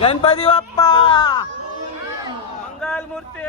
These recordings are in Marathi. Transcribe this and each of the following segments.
गणपती बाप्पा मंगल मूर्ती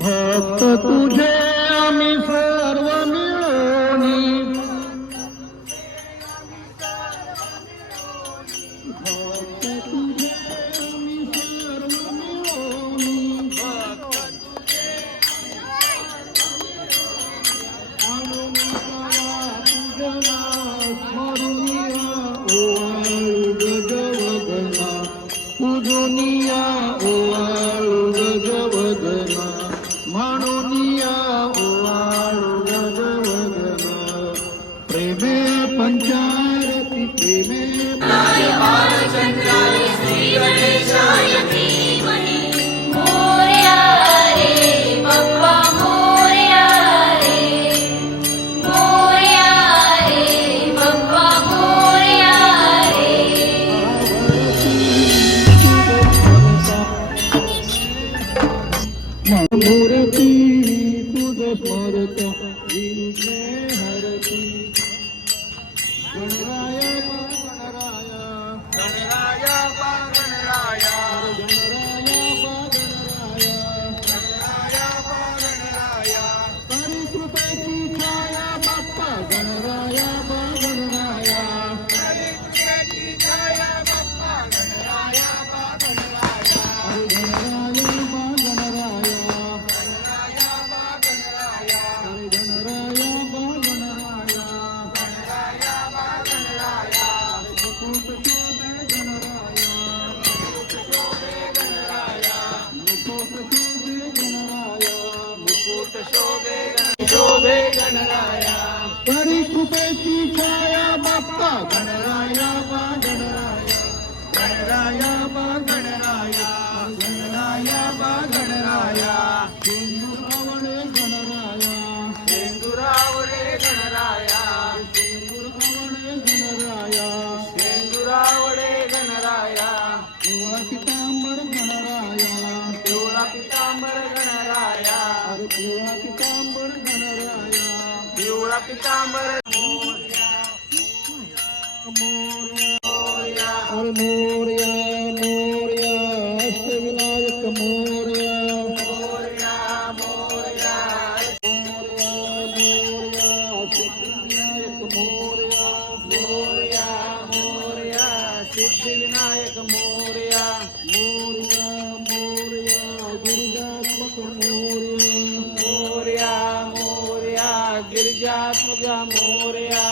भक्त तुझे आम्ही सर्व मिळोनी भक्त तुझे आम्ही सर्व मिळोनी पूजनिया ओवाळू गजवदना म्हणूनिया ओवाळू गजवदना प्रेमे पंचारती प्रेमे बालचंद्राय श्री गणेशाय धीमहि मोरया रे बाप्पा मोरया रे बाप्पा मोरया रे मूर्ती तुझ स्मरत विघ्ने हरती गणराया गणराया गणराया तारी कृपेची छाया बाप्पा गणराया गणराया तारी कृपेची छाया बाप्पा गणराया गणराया गणराया शेंदुरावळे गणराया शेंदुरावळे गणराया शेंदुरावळे गणराया पिवळा पितांबर गणराया पिवळा पितांबर गणराया अरे पिवळा पितांबर गणराया पिवळा पितांबर अरे मोरया अष्टविनायक मोरया सिद्धिविनायक मोरया सिद्धिविनायक मोरया गिरिजात्मक मोरया गिरिजात्मक मोरया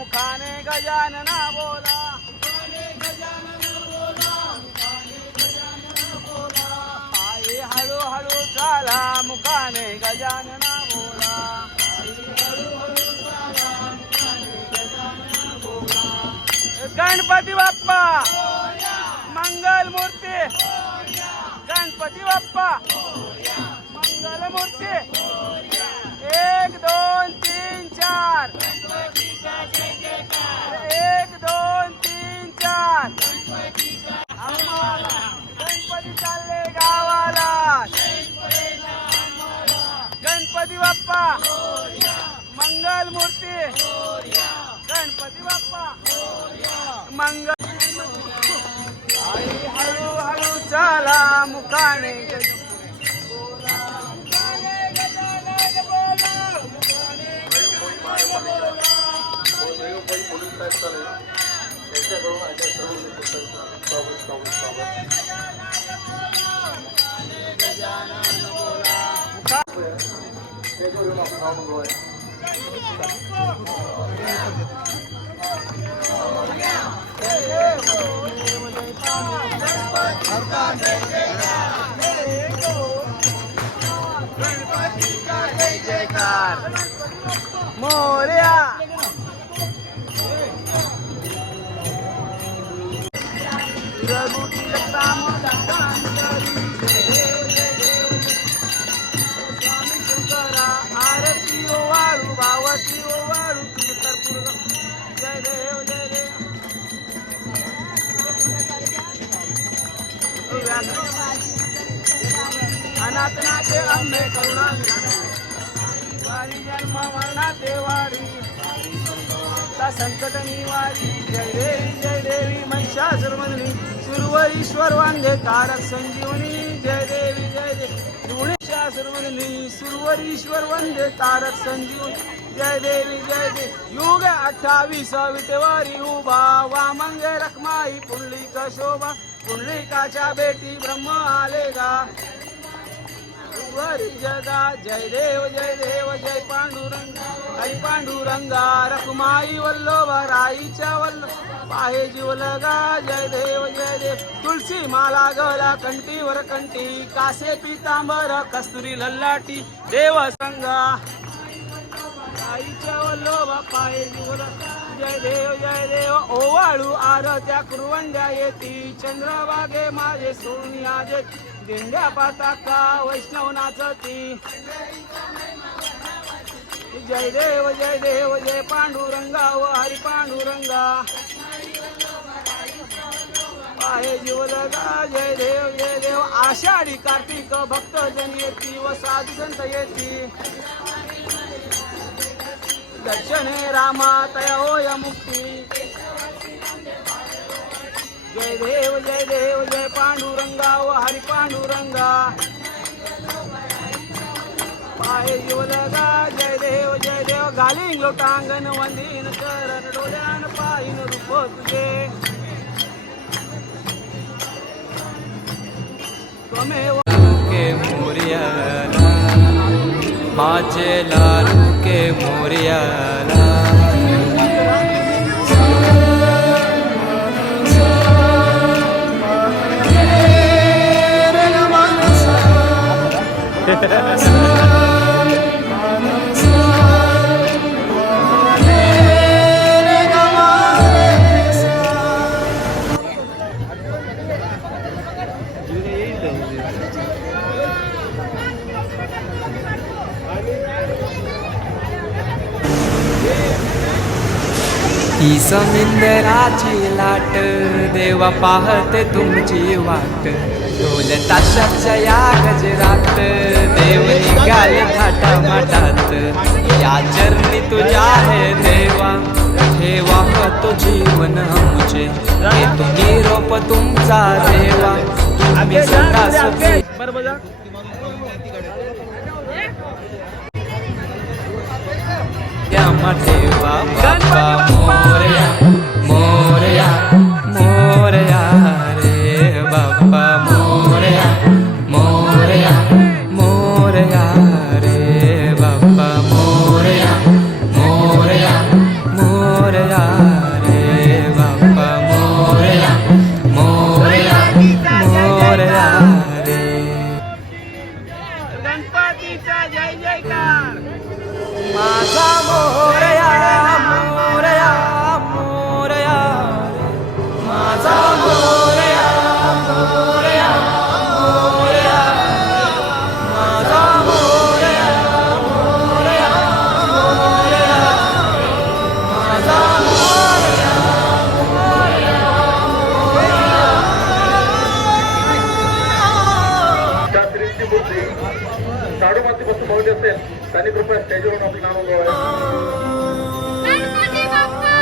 मुखाने गजानना बोला पायी हळूहळू चाला मुखाने गजानना बोला गणपती बाप्पा मंगल मूर्ती गणपती बाप्पा मंगल मूर्ती 1 2 3 4 1 2 3 4 गणपती चालले गावाला गणपती बाप्पा मंगल मूर्ती गणपती बाप्पा मंगल हळू हळू चाला मुखाने गणपतीचा जय जयकार मोरया रघुजी स्वामी शंकरा आरती ओ वाळू भावती ओ वाळू तुमतरपूर जय देव जय देव अनाथनाथे अंबे करुणा वारी जन्म मरणाचे वारी संकट निवारी जय देवी महिषासुरमर्दिनी सुरवर ईश्वर वांदे तारक संजीवनी जय देवी महिषासुरमर्दिनी सुरवर ईश्वर वंदे तारक संजीवनी जय देवी युग 28 विटेवारी उभा वामंगे रखमाई पुंडलिक शोभा पुंडलिकाच्या बेटी ब्रह्म आलेगा वरी जगा जय देव जय पांडुरंगा हरी पांडुरंगा रखमाई वल्लभ राईच्या वल्लभ पाहे जीवलगा जय देव तुळशी माला गला कंठीवर कंठी कासे पितांबर कस्तुरी लल्लाटी देव संगा राईच्या वल्लभ पाहे जीवलगा जय देव ओवाळू आरत्या कुरवंड्या येती चंद्रभागे माझे सोनी आजे दिंड्या पाताका वैष्णव नाचती जय देव जय पांडुरंगा व हरी पांडुरंगा पाहे जीवलगा जय देव आषाढी कार्तिक भक्त जन येती व साधू संत येती दर्शने रामा तया होय मुक्ती जय देव जय पांडुरंगा व हरी पांडुरंगा पाहे जीवलगा जय देव घालीन लोटांगण वंदीन करण डोळ्यान पाहिन रूप तुझे त्वमेव के मोरियाला माझे लालू के मोरियाला ही समिंदराची लाट देवा पाहते तुमची वाट ढोल ताशाच्या या गजरात देव निघाले थाटामाटात या चरणी तुझ्या आहे देवा ठेवा तो जीवन आमचे हे तो निरोप तुमचा देवा तुम्ही सदा सुखी ठेवा बाप्पा मोरया मोरया मोरया रे बाप्पा मोरया मोरया मोरया रे बाप्पा मोरया मोरया मोरया झाडू माती बसून भावली असेल त्यांनी कृपया स्टेजवरून आपलं नाव नोंदवावे. गणपती बाप्पा